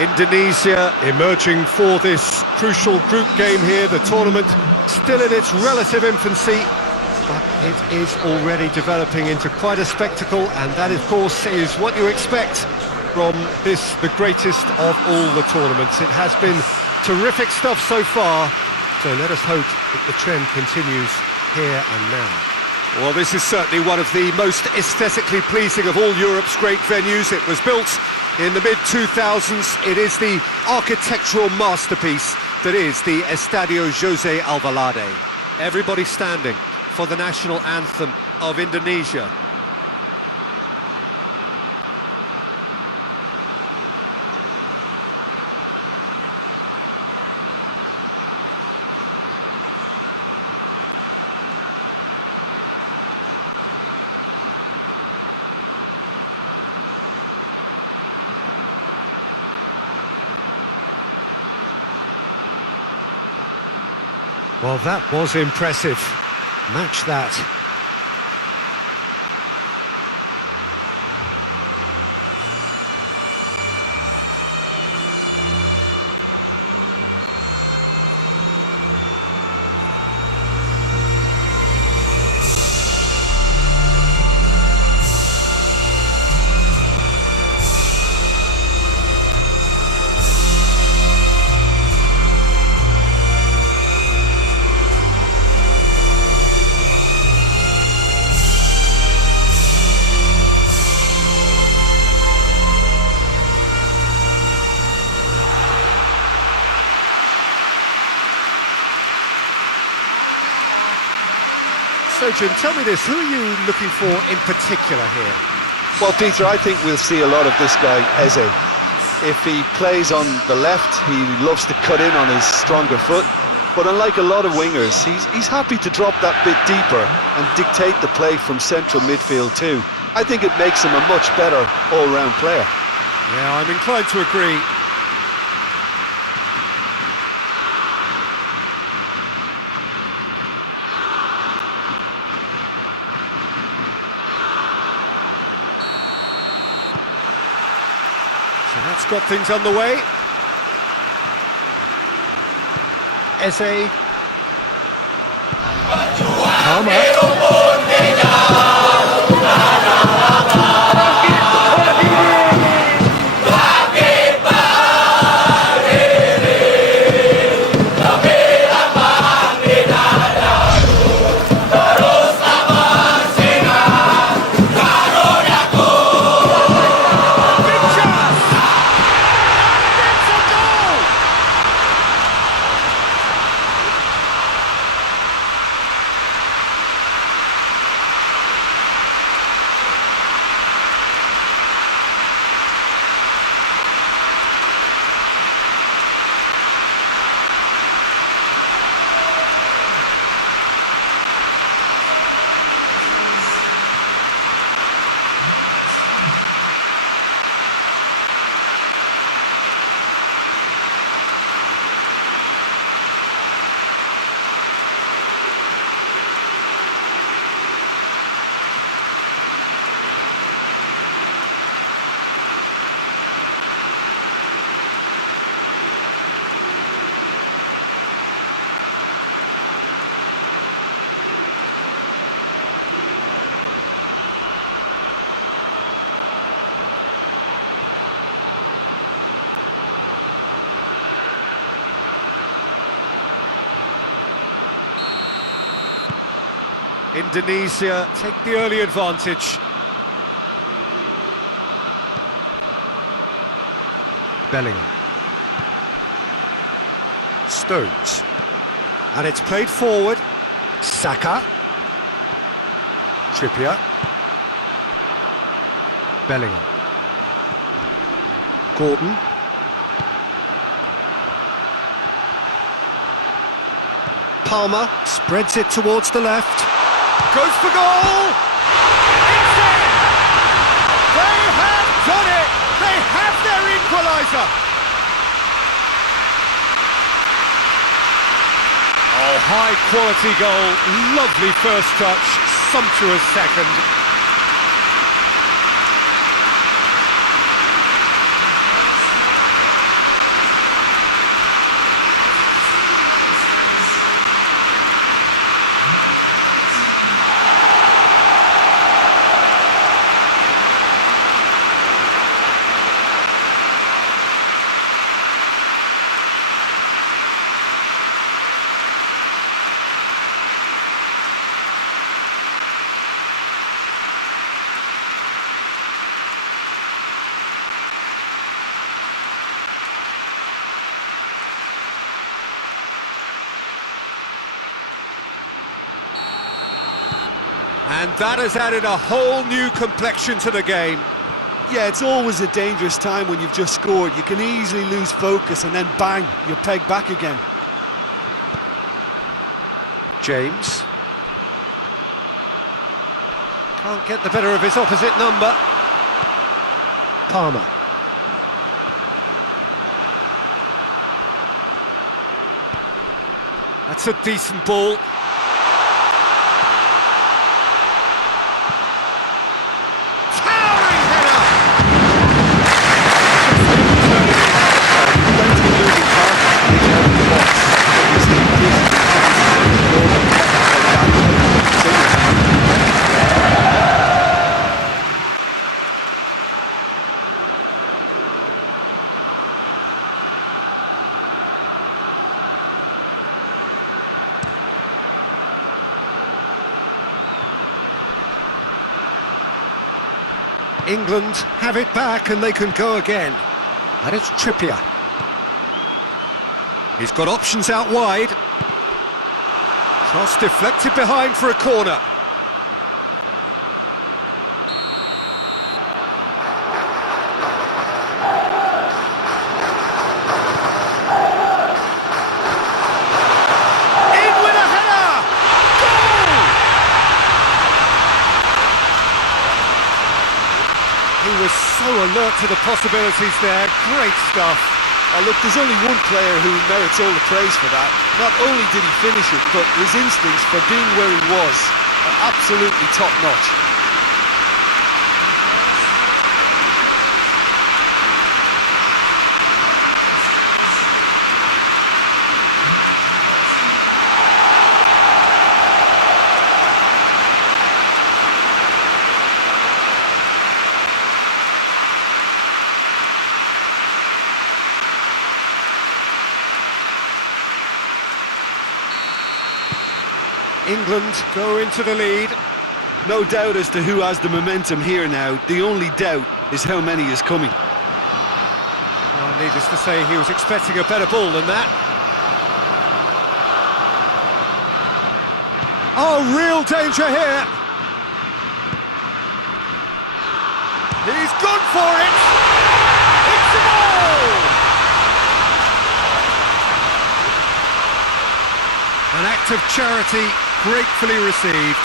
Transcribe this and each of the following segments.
Indonesia emerging for this crucial group game here. The tournament still in its relative infancy, but it is already developing into quite a spectacle, and that, of course, is what you expect from this, the greatest of all the tournaments. It has been terrific stuff so far, so let us hope that the trend continues here and now. Well, this is certainly one of the most aesthetically pleasing of all Europe's great venues. It was built in the mid-2000s. It is the architectural masterpiece that is the Estadio José Alvalade. Everybody standing for the national anthem of Indonesia. Well, that was impressive. Match that. So, Jim, tell me this, who are you looking for in particular here? Well, Peter, I think we'll see a lot of this guy, Eze. If he plays on the left, he loves to cut in on his stronger foot. But unlike a lot of wingers, he's happy to drop that bit deeper and dictate the play from central midfield too. I think it makes him a much better all-round player. Yeah, I'm inclined to agree. So that's got things underway. Eze. Indonesia take the early advantage. Bellingham. Stones. And it's played forward. Saka. Trippier. Bellingham. Gordon. Palmer spreads it towards the left. Goes for goal! It's in! They have done it! They have their equaliser! Oh, high quality goal, lovely first touch, sumptuous second. And that has added a whole new complexion to the game. Yeah, it's always a dangerous time when you've just scored. You can easily lose focus and then bang, you're pegged back again. James. Can't get the better of his opposite number. Palmer. That's a decent ball. Towering header! Plenty of moving parts to take out of the box. Obviously, he did England have it back and they can go again. And it's Trippier. He's got options out wide. Cross deflected behind for a corner. In with a header! Goal! He was so alert to the possibilities there. Great stuff. Oh, look, there's only one player who merits all the praise for that. Not only did he finish it, but his instincts for being where he was are absolutely top-notch. England go into the lead. No doubt as to who has the momentum here now. The only doubt is how many is coming. Well, needless to say, he was expecting a better ball than that. Oh, real danger here. He's gone for it. It's a goal! An act of charity gratefully received.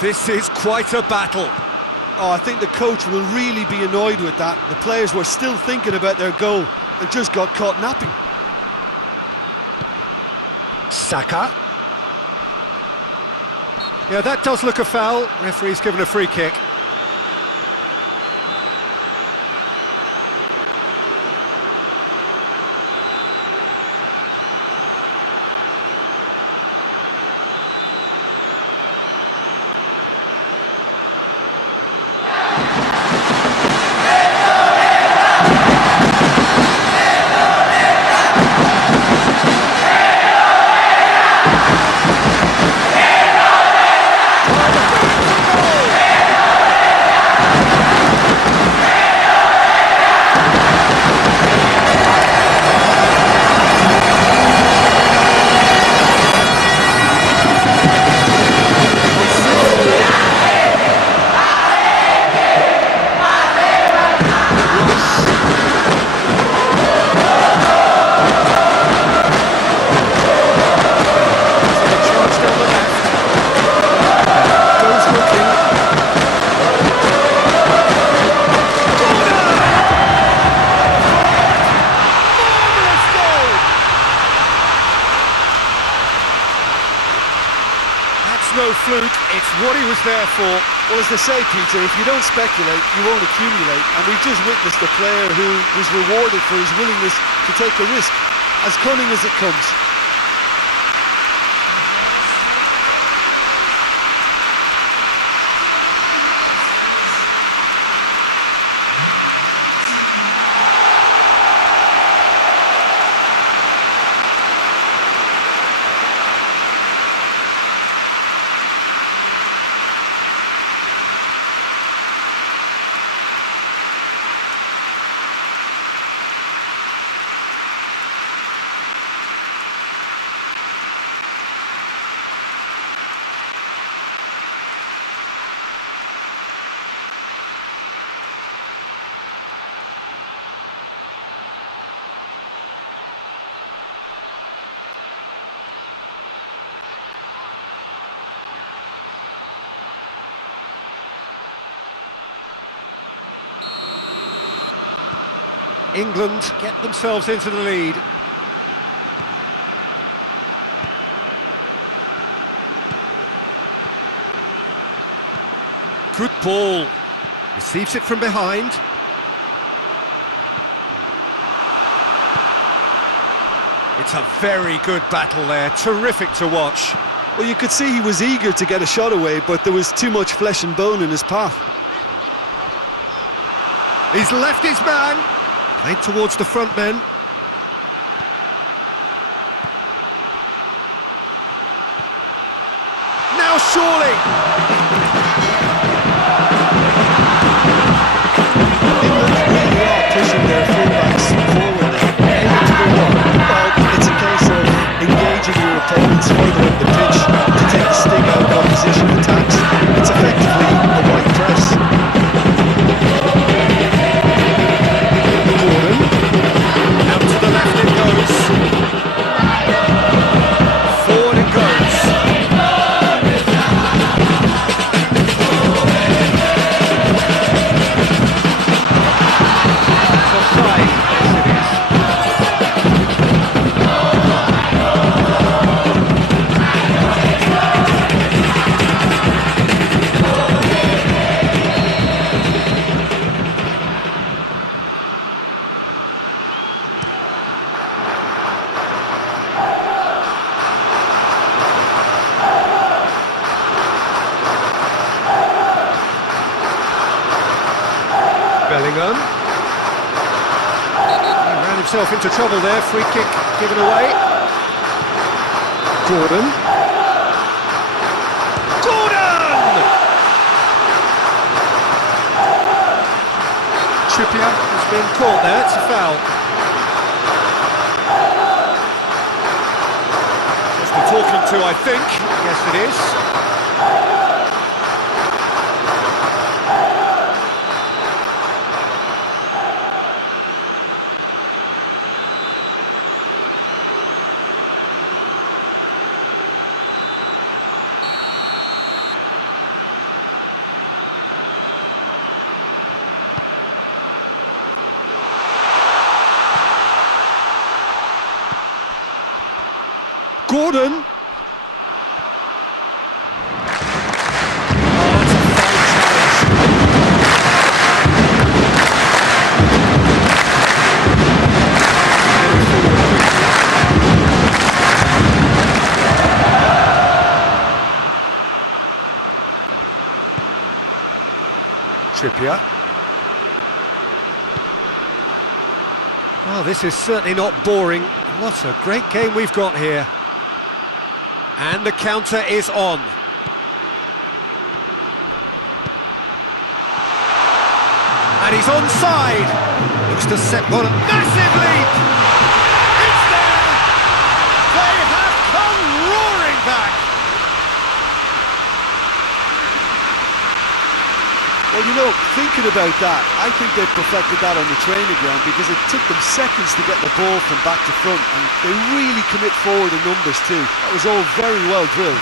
This is quite a battle. Oh, I think the coach will really be annoyed with that. The players were still thinking about their goal and just got caught napping. Saka. Yeah, that does look a foul. Referee's given a free kick. It's no fluke, it's what he was there for. Well, as they say, Peter, if you don't speculate, you won't accumulate. And we've just witnessed a player who was rewarded for his willingness to take a risk, as cunning as it comes. England get themselves into the lead. Good ball. Receives it from behind. It's a very good battle there. Terrific to watch. Well, you could see he was eager to get a shot away, but there was too much flesh and bone in his path. He's left his man. Played towards the front men. Now surely. England really are pushing their fullbacks forward. Aiming to go on. Well, it's a case of engaging your opponents further up the pitch to take the sting out of opposition attacks. It's effectively a white press. Out to the left it goes. Forward it goes. It's offside. Yes, it is. Bellingham. He ran himself into trouble there. Free kick given away. Gordon. Gordon! Trippier has been caught there. It's a foul. Just the talking to, I think. Yes, it is. Gordon. Trippier. Well, this is certainly not boring. What a great game we've got here. And the counter is on. And he's onside. Looks to set on a massive leap. It's there. They have come roaring back. Well, you know, thinking about that, I think they perfected that on the training ground because it took them seconds to get the ball from back to front, and they really commit forward in numbers too. That was all very well drilled.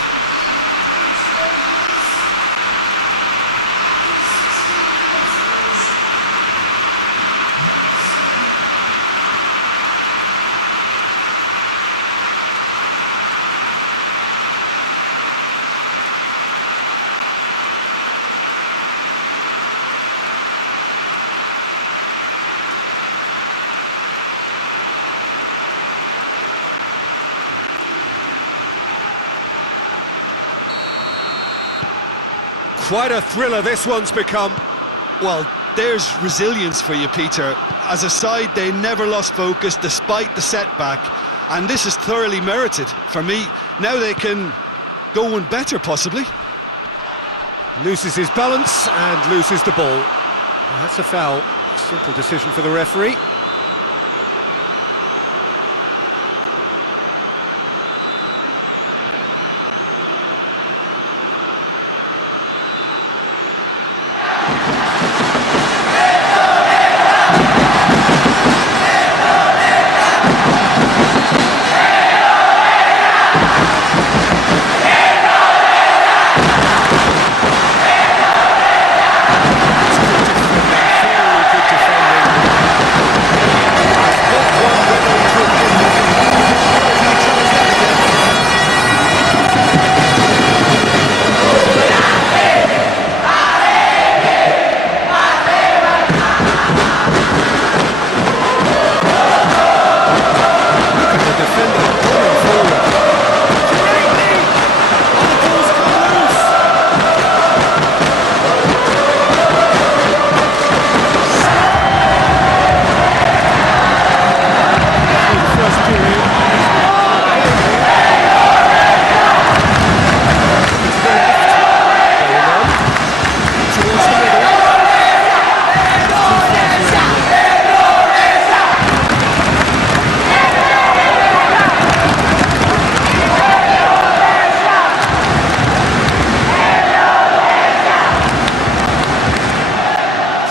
Quite a thriller this one's become. Well, there's resilience for you, Peter. As a side, they never lost focus despite the setback, and this is thoroughly merited. For me, now they can go one better, possibly. Loses his balance and loses the ball. Well, that's a foul. Simple decision for the referee.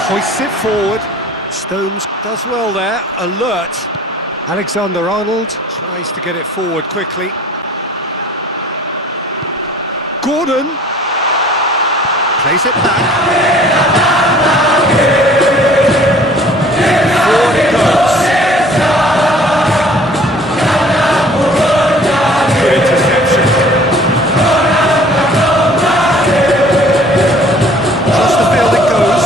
Hoists it forward. Stones does well there, alert. Alexander-Arnold tries to get it forward quickly. Gordon plays it back. Forward it goes. Good interception. Across the field it goes.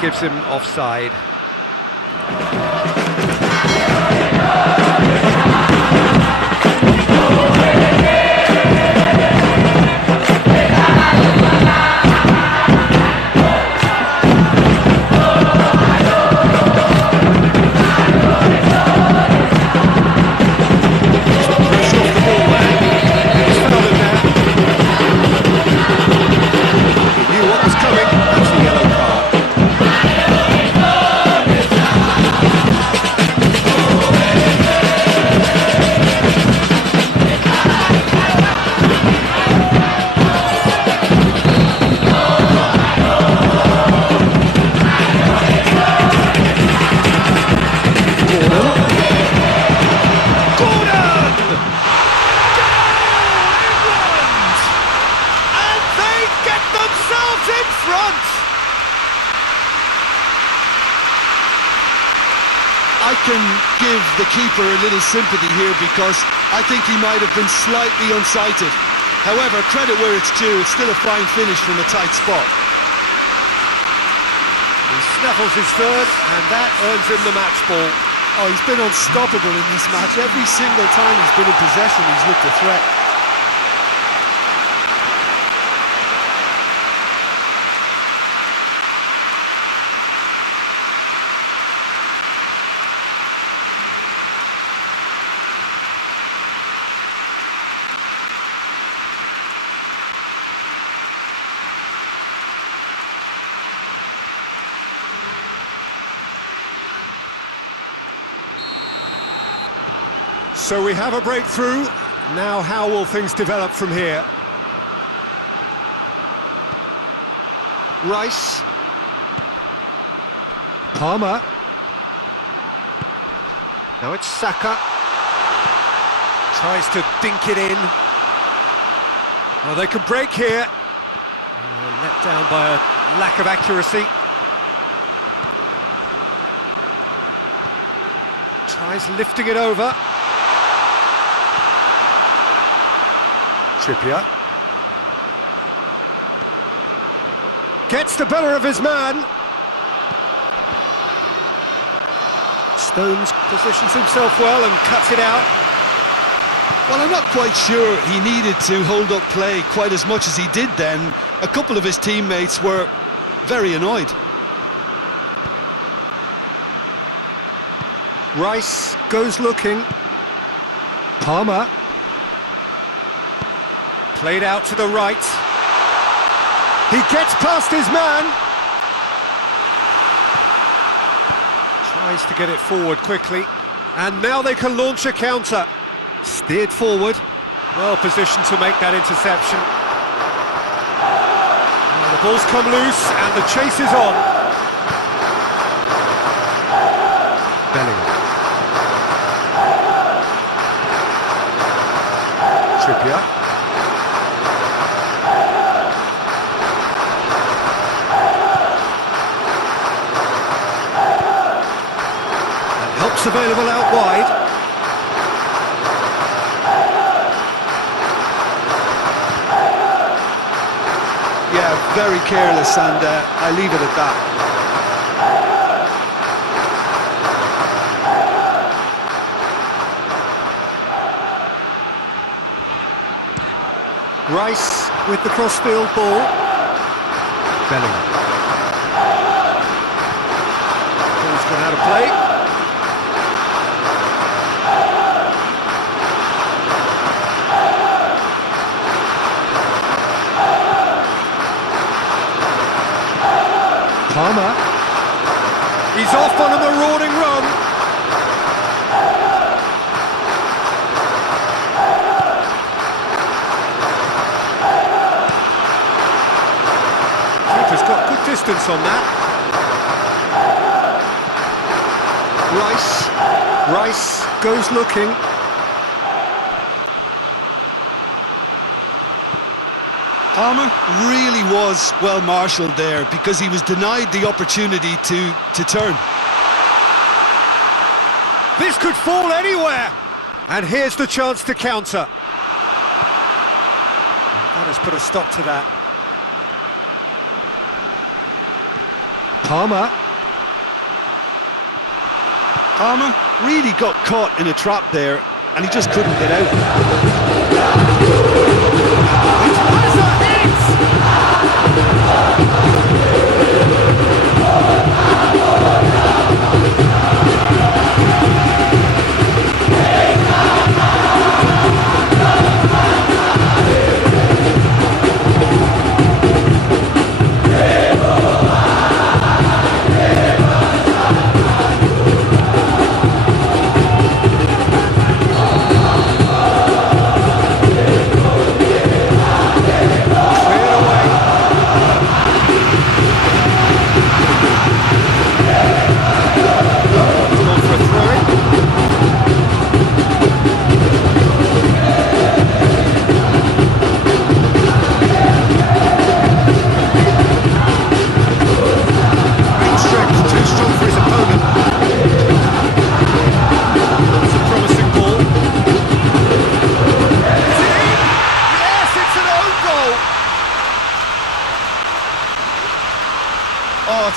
Gives him offside. I can give the keeper a little sympathy here because I think he might have been slightly unsighted. However, credit where it's due, it's still a fine finish from a tight spot. He snaffles his third, and that earns him the match ball. Oh, he's been unstoppable in this match. Every single time he's been in possession, he's looked a threat. So we have a breakthrough. Now how will things develop from here? Rice. Palmer. Now it's Saka. Tries to dink it in. Oh, they could break here. Let down by a lack of accuracy. Tries lifting it over. Trippier gets the better of his man. Stones positions himself well and cuts it out. Well, I'm not quite sure he needed to hold up play quite as much as he did then. A couple of his teammates were very annoyed. Rice goes looking. Palmer. Played out to the right. He gets past his man. Tries to get it forward quickly. And now they can launch a counter. Steered forward. Well positioned to make that interception. Now the ball's come loose and the chase is on. Bellingham. Trippier. Available out wide. Yeah, very careless, and I leave it at that. Rice with the cross-field ball. Bellingham. Ball's gone out of play. Palmer. He's off on a marauding run. Keeper's got good distance on that. Rice goes looking. Palmer really was well marshalled there because he was denied the opportunity to turn. This could fall anywhere. And here's the chance to counter. That has put a stop to that. Palmer really got caught in a trap there and he just couldn't get out.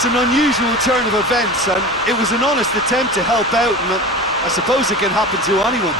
It's an unusual turn of events, and it was an honest attempt to help out, and I suppose it can happen to anyone.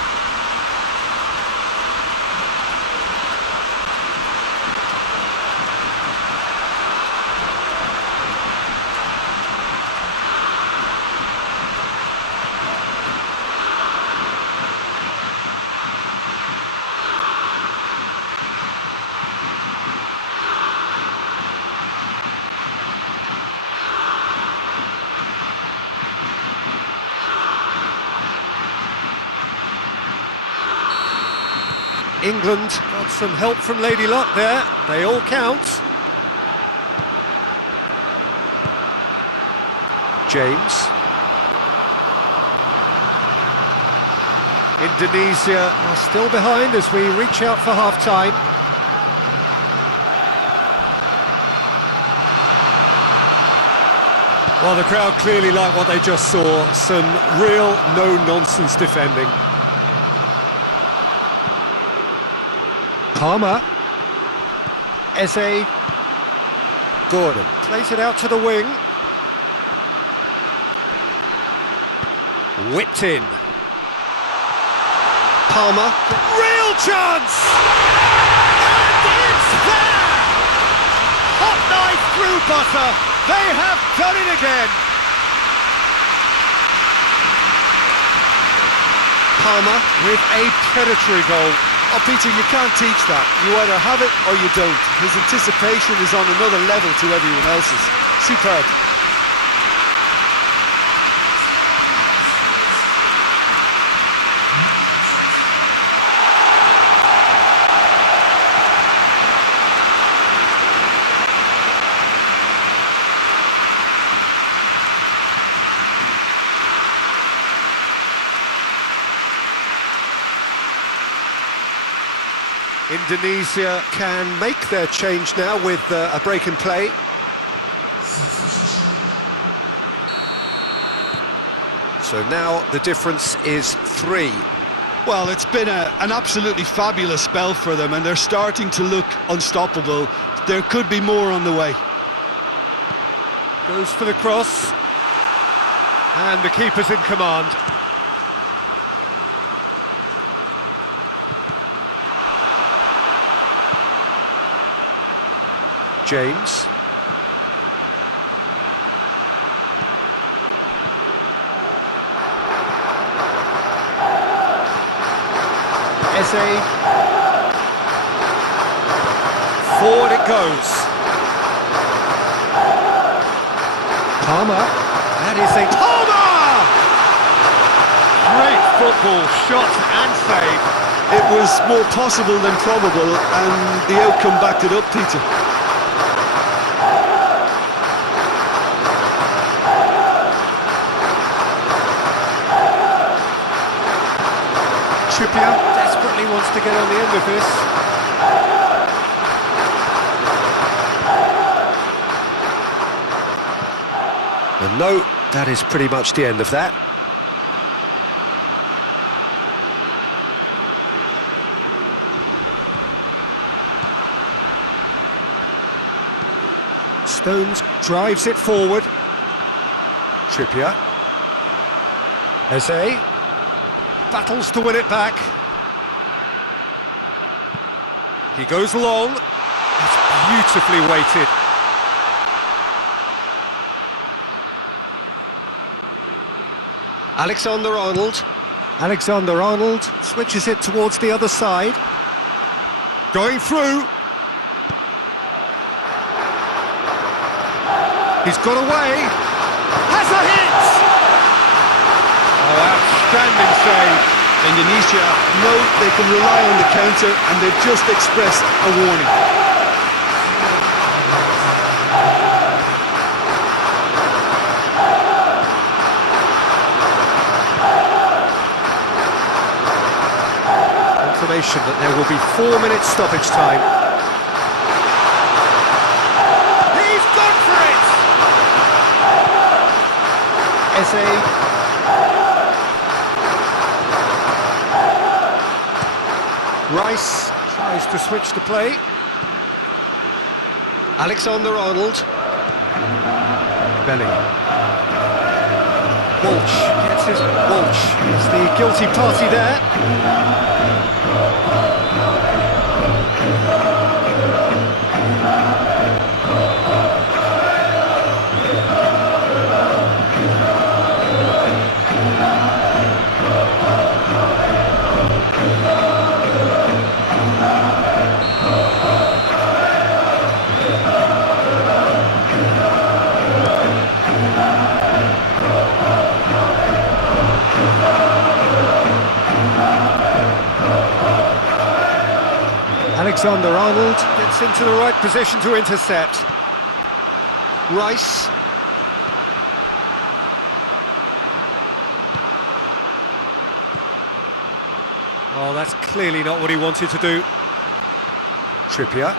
England got some help from Lady Luck there. They all count. James. Indonesia are still behind as we reach out for half-time. Well, the crowd clearly like what they just saw. Some real no-nonsense defending. Palmer, Eze, Gordon plays it out to the wing. Whipped in. Palmer, real chance! And it's there! Hot knife through butter. They have done it again. Palmer with a predatory goal. Oh, Peter, you can't teach that. You either have it or you don't. His anticipation is on another level to everyone else's. Superb. Indonesia can make their change now with a break in play. So now the difference is 3. Well, it's been an absolutely fabulous spell for them, and they're starting to look unstoppable. There could be more on the way. Goes for the cross. And the keeper's in command. James. Eze. Forward it goes. Palmer. That is a Palmer! Great football, shot and save. It was more possible than probable, and the outcome backed it up, Peter. Desperately wants to get on the end of this. And no, that is pretty much the end of that. Stones drives it forward. Trippier. Eze. Battles to win it back. He goes long. It's beautifully weighted. Alexander-Arnold. Alexander-Arnold switches it towards the other side. Going through. He's got away. Has a hit! Oh, outstanding save. Indonesia know they can rely on the counter, and they've just expressed a warning. Confirmation that there will be 4 minutes stoppage time. He's gone for it! Eze. Rice tries to switch the play. Alexander-Arnold. Bellingham. Walsh gets his... Walsh is the guilty party there. Alexander-Arnold gets into the right position to intercept. Rice. Oh, that's clearly not what he wanted to do. Trippier.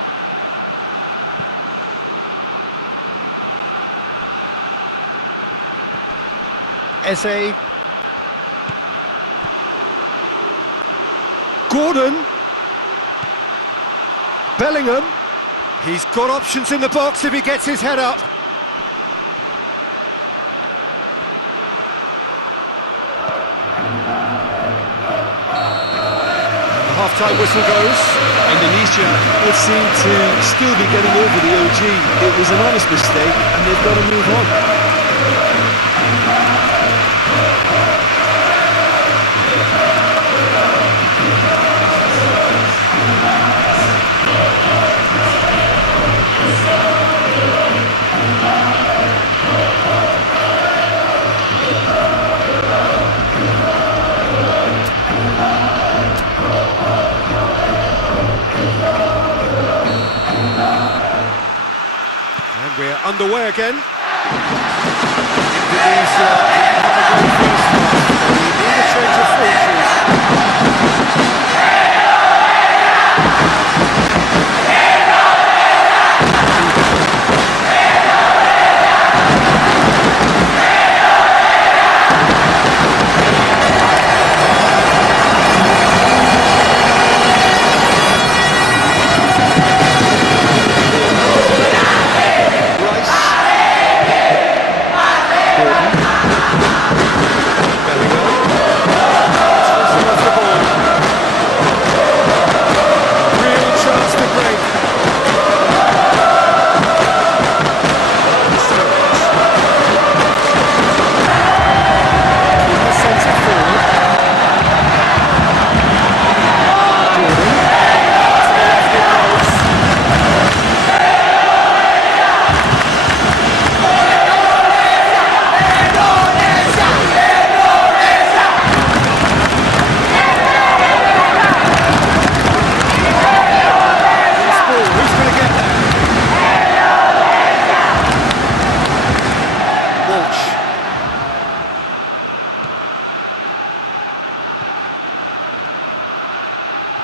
Eze. Gordon. Bellingham. He's got options in the box if he gets his head up. The half-time whistle goes. Indonesia would seem to still be getting over the OG. It was an honest mistake and they've got to move on. And we're underway again. Indonesia have a great first half. They need a change of fortunes.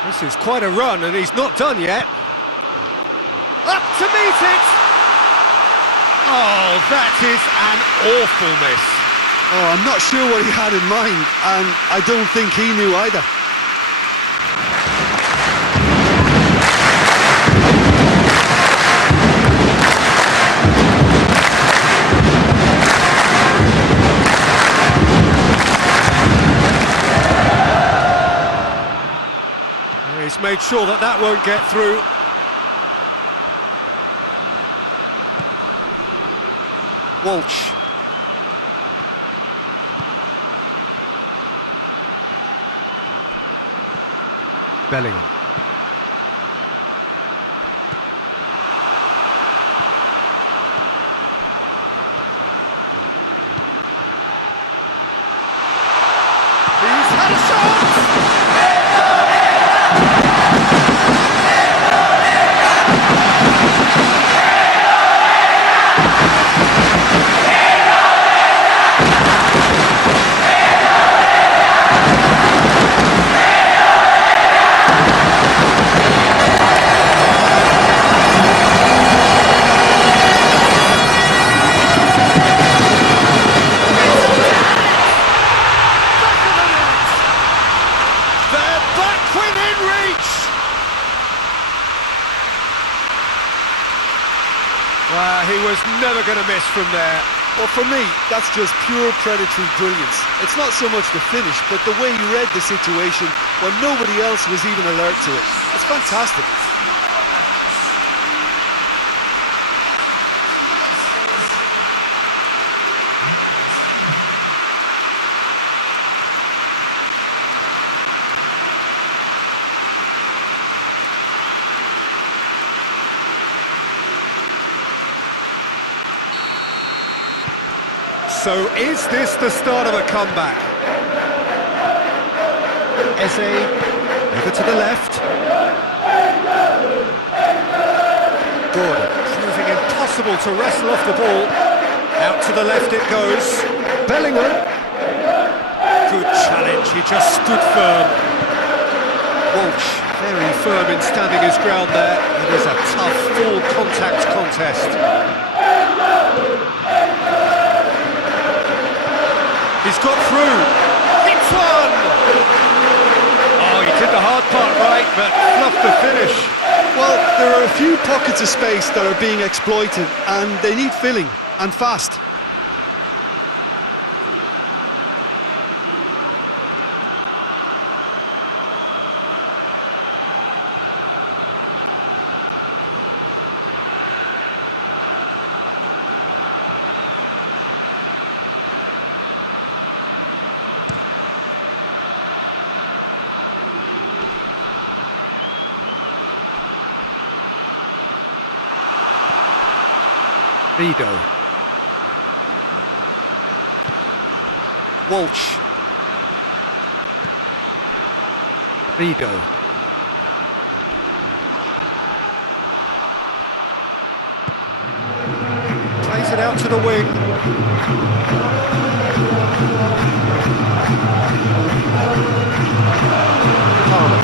This is quite a run, and he's not done yet. Up to meet it! Oh, that is an awful miss. Oh, I'm not sure what he had in mind, and I don't think he knew either. He's made sure that that won't get through. Walsh. Bellingham. He's had a shot! He was never going to miss from there. Well, for me, that's just pure predatory brilliance. It's not so much the finish, but the way he read the situation when nobody else was even alert to it. It's fantastic. So is this the start of a comeback? Eze, over to the left. Gordon, proving impossible to wrestle off the ball. Out to the left it goes. Bellingham. Good challenge, he just stood firm. Walsh, very firm in standing his ground there. It is a tough, full contact contest. He's got through. It's one! Oh, he did the hard part right, but fluffed the finish. Well, there are a few pockets of space that are being exploited, and they need filling, and fast. Vido. Walsh. Vido. Plays it out to the wing. Palmer.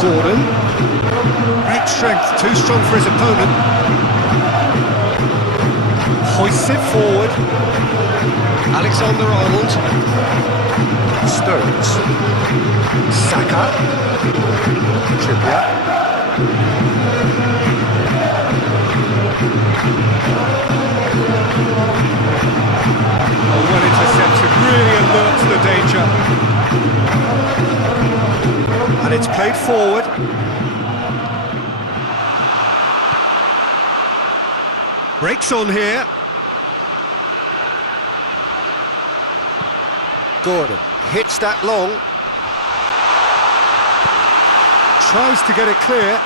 Gordon. Great strength, too strong for his opponent. Hoists it forward. Alexander-Arnold. Stones. Saka. Trippier. Oh, well intercepted, really alert to the danger. And it's played forward. Breaks on here. Gordon hits that long. Tries to get it clear.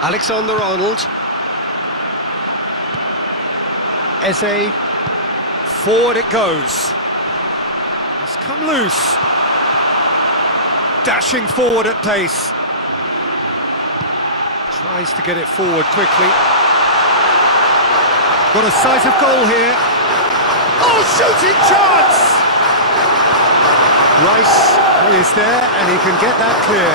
Alexander-Arnold. Eze. Forward it goes. It's come loose. Dashing forward at pace. Tries to get it forward quickly. Got a sight of goal here. Oh, shooting chance! Rice is there and he can get that clear.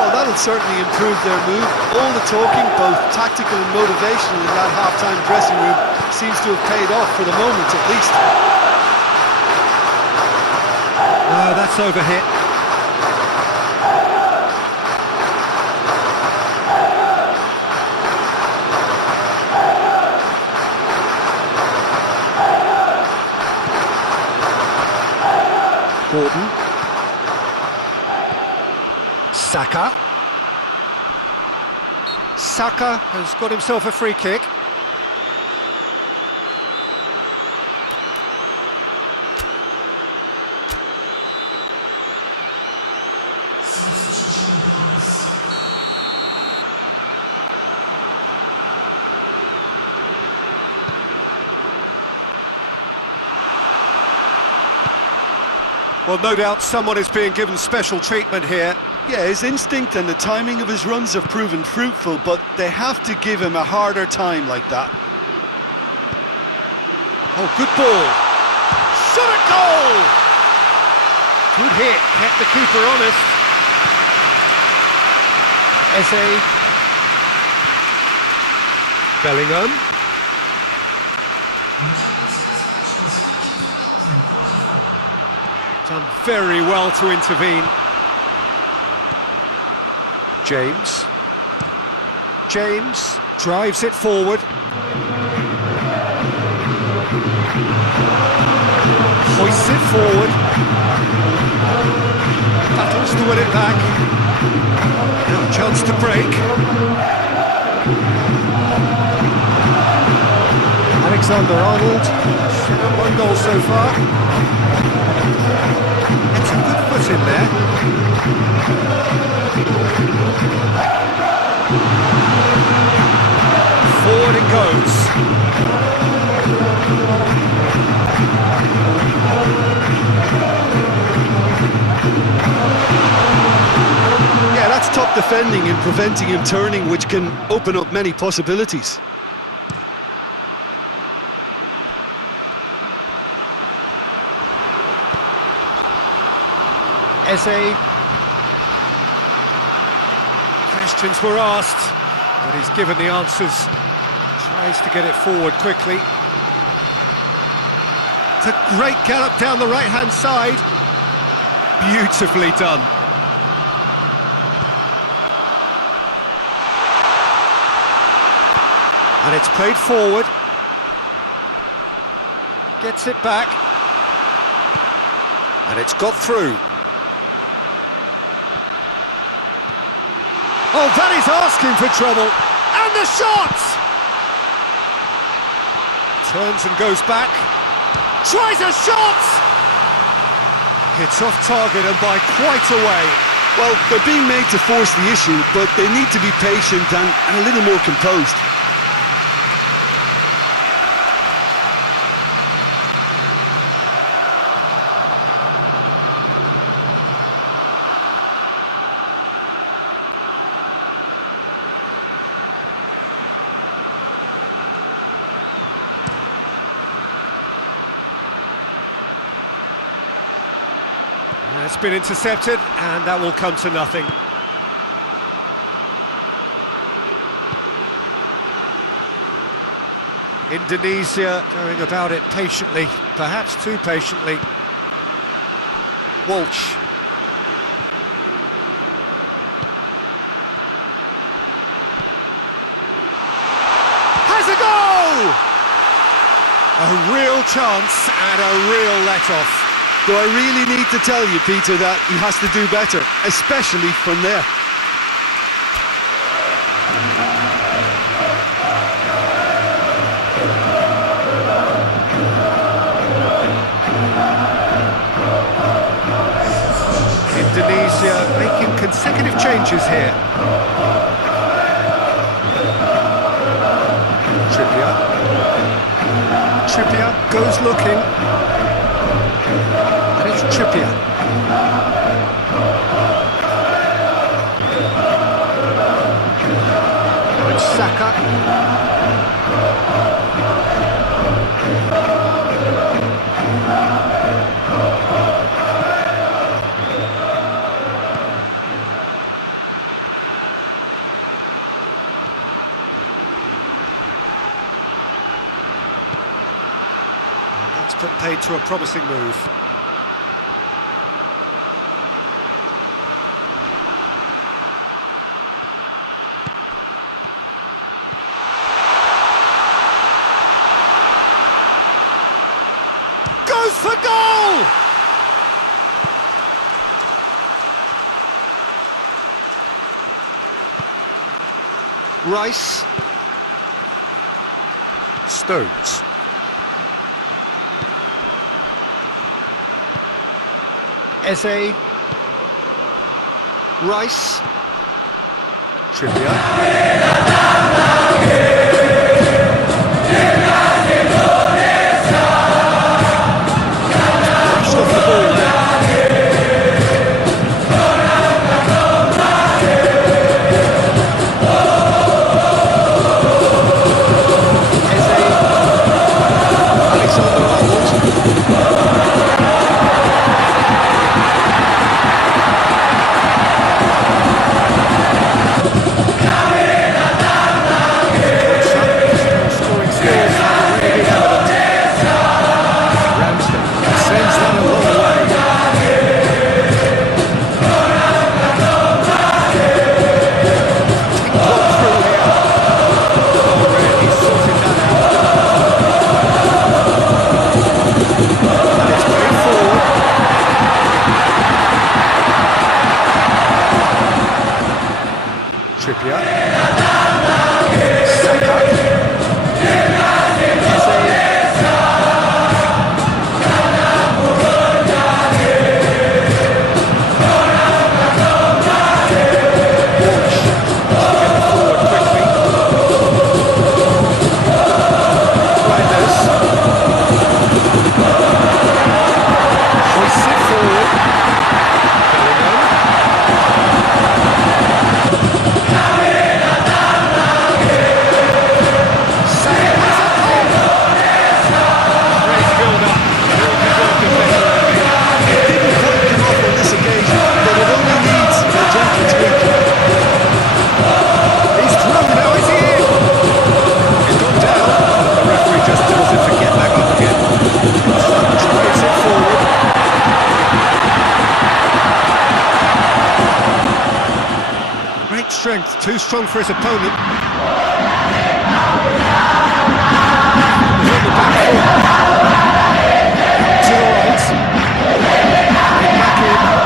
Well, that'll certainly improve their mood. All the talking, both tactical and motivational in that half-time dressing room seems to have paid off for the moment at least. That's overhit. Gordon. Saka. Saka has got himself a free kick. Well, no doubt someone is being given special treatment here. Yeah, his instinct and the timing of his runs have proven fruitful, but they have to give him a harder time like that. Oh, good ball. Shot at goal! Good hit, kept the keeper honest. Eze. Bellingham. Done very well to intervene. James. James drives it forward. Hoists it forward. Battles to win it back. Now a chance to break. Alexander-Arnold. 1 goal so far. That's a good foot in there. Forward it goes. Yeah, that's top defending and preventing him turning, which can open up many possibilities. Eze. Questions were asked, but he's given the answers. Tries to get it forward quickly. It's a great gallop down the right-hand side. Beautifully done. And it's played forward. Gets it back. And it's got through. Oh, that is asking for trouble. And the shot! Turns and goes back. Tries a shot! Hits off target and by quite a way. Well, they're being made to force the issue, but they need to be patient and a little more composed. It's been intercepted, and that will come to nothing. Indonesia going about it patiently, perhaps too patiently. Walsh. Has a goal! A real chance and a real let-off. Do I really need to tell you, Peter, that he has to do better, especially from there? Indonesia making consecutive changes here. Trippier goes looking. And it's Trippier. Now it's Saka. And that's put paid to a promising move. For goal! Rice. Stones. Eze. Rice. Trippier. strong for his opponent. He's on the back foot. To the right. Back in.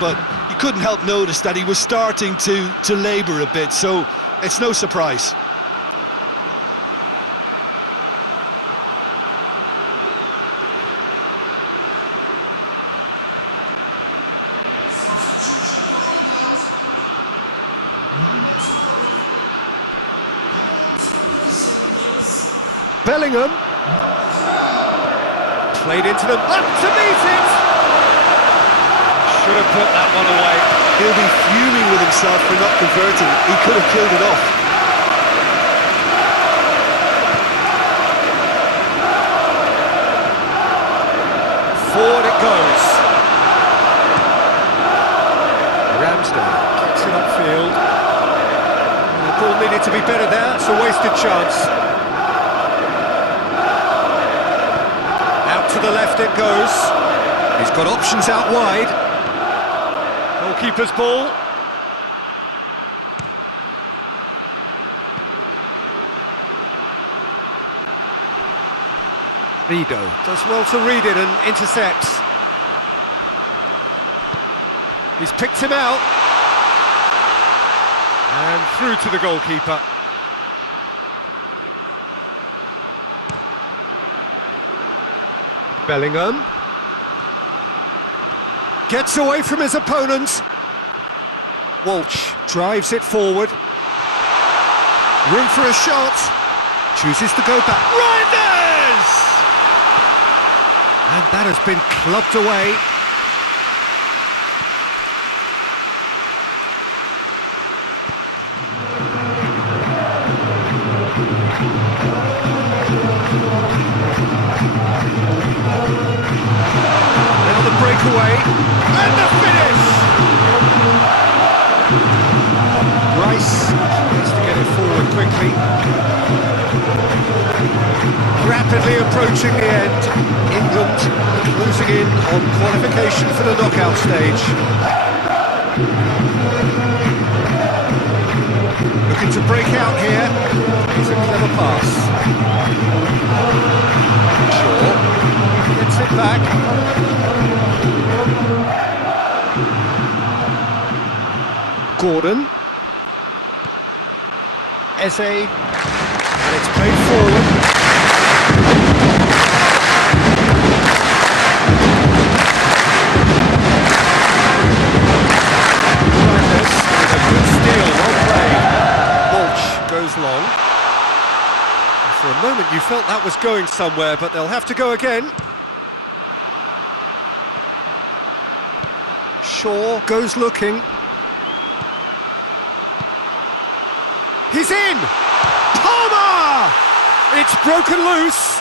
But you couldn't help notice that he was starting to labour a bit, so it's no surprise. Bellingham played into them, up to meet it. Should have put that one away. He'll be fuming with himself for not converting. He could have killed it off. Forward it goes. Ramsdale kicks it upfield. The ball needed to be better there. It's a wasted chance. Out to the left it goes. He's got options out wide. Goalkeeper's ball. Vido does well to read it and intercepts. He's picked him out. And through to the goalkeeper. Bellingham. Gets away from his opponent. Walsh drives it forward. Room for a shot. Chooses to go back. Reinders! And that has been clubbed away. Now the breakaway. And the finish! Rice has to get it forward quickly. Rapidly approaching the end. England closing in on qualification for the knockout stage. Looking to break out here. It's a clever pass. Shaw gets it back. Gordon. Eze. And it's played forward. Long. For a moment you felt that was going somewhere, but they'll have to go again. Shaw goes looking. He's in! Palmer! It's broken loose.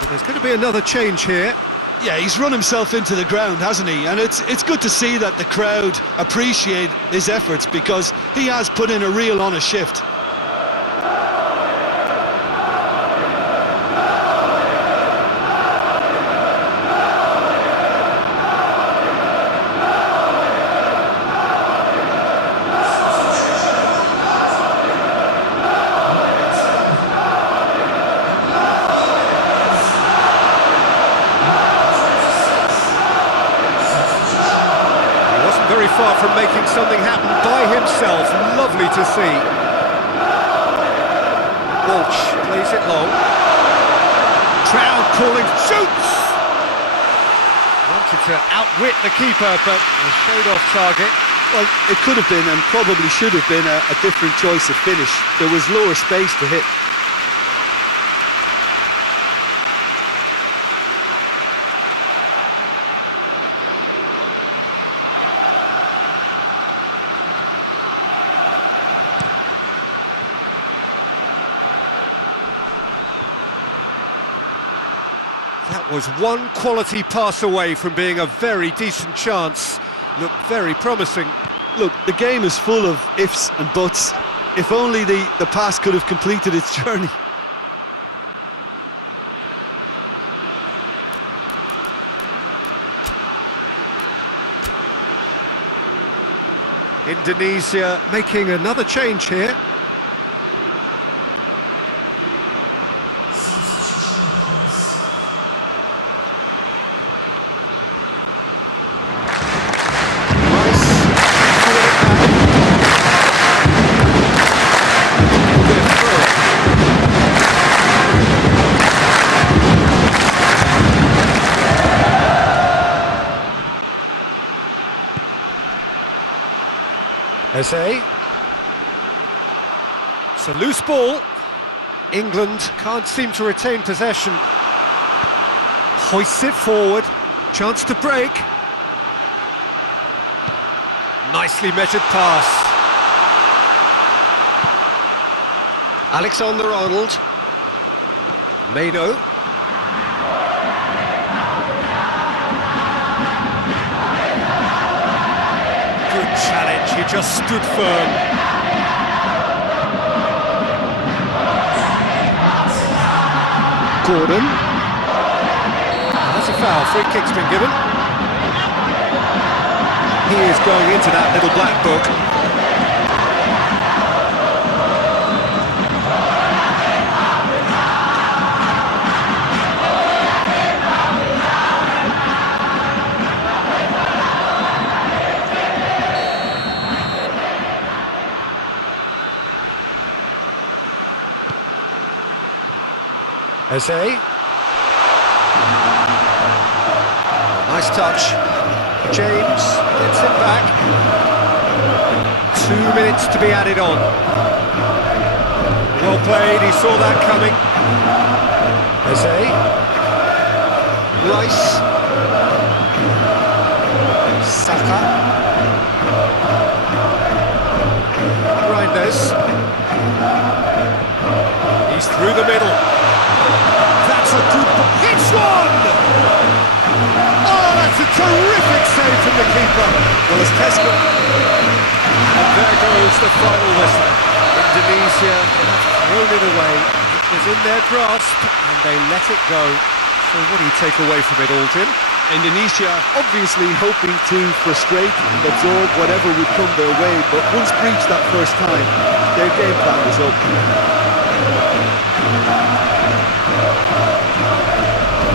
But there's going to be another change here. Yeah, he's run himself into the ground, hasn't he? And it's good to see that the crowd appreciate his efforts, because he has put in a real honest shift. far from making something happen by himself. Lovely to see. Walsh plays it long. Trout calling, shoots! Wanted to outwit the keeper, but showed off target. Well, it could have been and probably should have been a different choice of finish. There was lower space to hit. That was one quality pass away from being a very decent chance. Looked very promising. Look, the game is full of ifs and buts. If only the pass could have completed its journey. Indonesia making another change here. Essay. It's a loose ball. England can't seem to retain possession. Hoists it forward. Chance to break. Nicely measured pass. Alexander-Arnold. Mano. Good challenge, he just stood firm. Gordon. That's a foul, free kick's been given. He is going into that little black book. Essay. Nice touch. James gets it back. 2 minutes to be added on. Well played, he saw that coming. Essay. Rice. Saka. Reinders. He's through the middle. That's a good ball. Hits one! Oh, that's a terrific save from the keeper. Well, it's Tesco. And there goes the final whistle. Indonesia have thrown it away. It was in their grasp, and they let it go. So what do you take away from it all, Jim? Indonesia obviously hoping to frustrate and absorb whatever would come their way, but once breached that first time, their game plan was up.